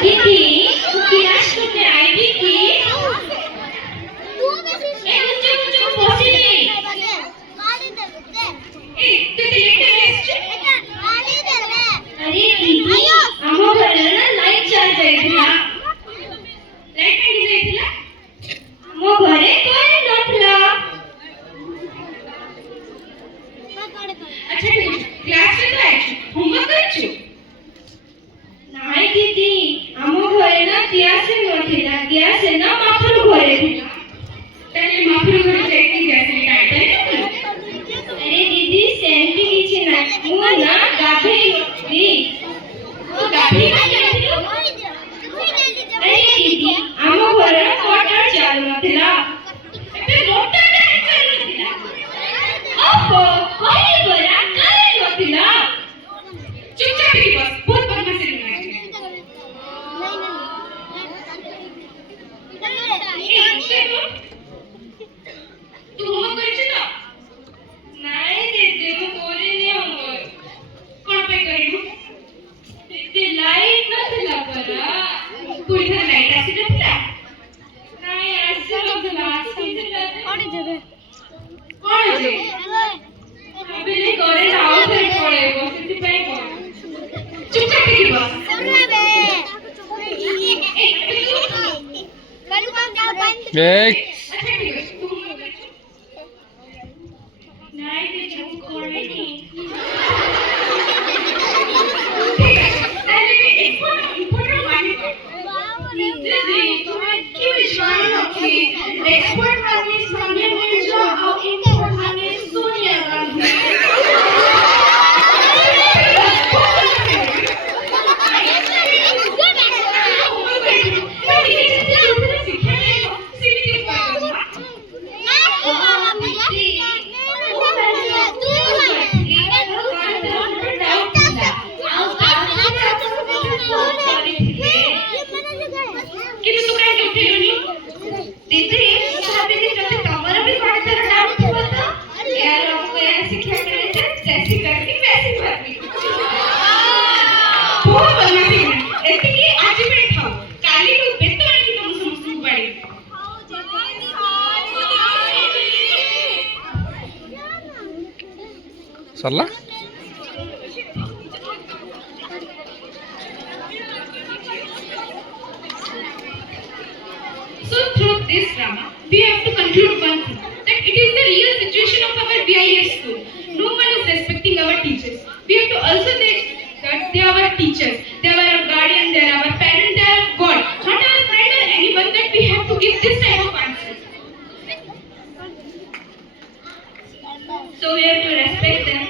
दीदी क्लास करते आईबी की ए मुझे पहुंची नहीं ए तो लेटर एसছে अरे दीदी ଆମ ଘରେ ନା ଲାଇଟ ଚାଲି ଯାଇଥିଲା ଲାଇଟ କାହିଁ ଯାଇଥିଲା ଆମ ଘରେ କରେଣ୍ଟ ନଥିଲା अच्छा क्लास में तो आइछु होमवर्क करछु नाई दीदी आमो घरे ना ग्यास नथिला ग्यास ना माफुर घरे थिला ताले माफुर घरे जाई ग्यास लाइट अरे दीदी सेंटी किछि ना मु ना गाधे दी तो गाधे जाइथिलो अरे दीदी आमो घरे मोटर चालू नथिला एते मोटर काहे चालू नथिला ओहो कोई बरा काहे नथिला चुपचाप की बस बहुत बदमाशी तू होमवर्क करछ ना नाही दीदी मु कोरिनी होमवर्क कोण पे करिनु दीदी लाइट नथिला परा पुरी थर लाइट आसी नथिला नाही आसी नथिला कोण जबे कोण जे अबे करे आओ थे पड़ेगो सिटी पे चुपचाप की बस एक नहीं दे जो कोने नहीं एक्सपर्ट माने सोनिया मिर्जा और इंपोर्ट माने सोनिया गांधी दीदी भाभी जति तमर भी बात डाउट हो तो यार हमको यहां शिक्षा करे थे जैसी करके वैसी भाभी बहुत बदमाशी एते की आज भी खाओ काली को बेतवान की तुम समझ पड़ी सरला So through this drama, we have to conclude one thing, that it is the real situation of our VIS school. No one is respecting our teachers. We have to also think that they are our teachers, they are our guardian, they are our parent, they are God. Not our friend or anyone that we have to give this type of answer. So we have to respect them.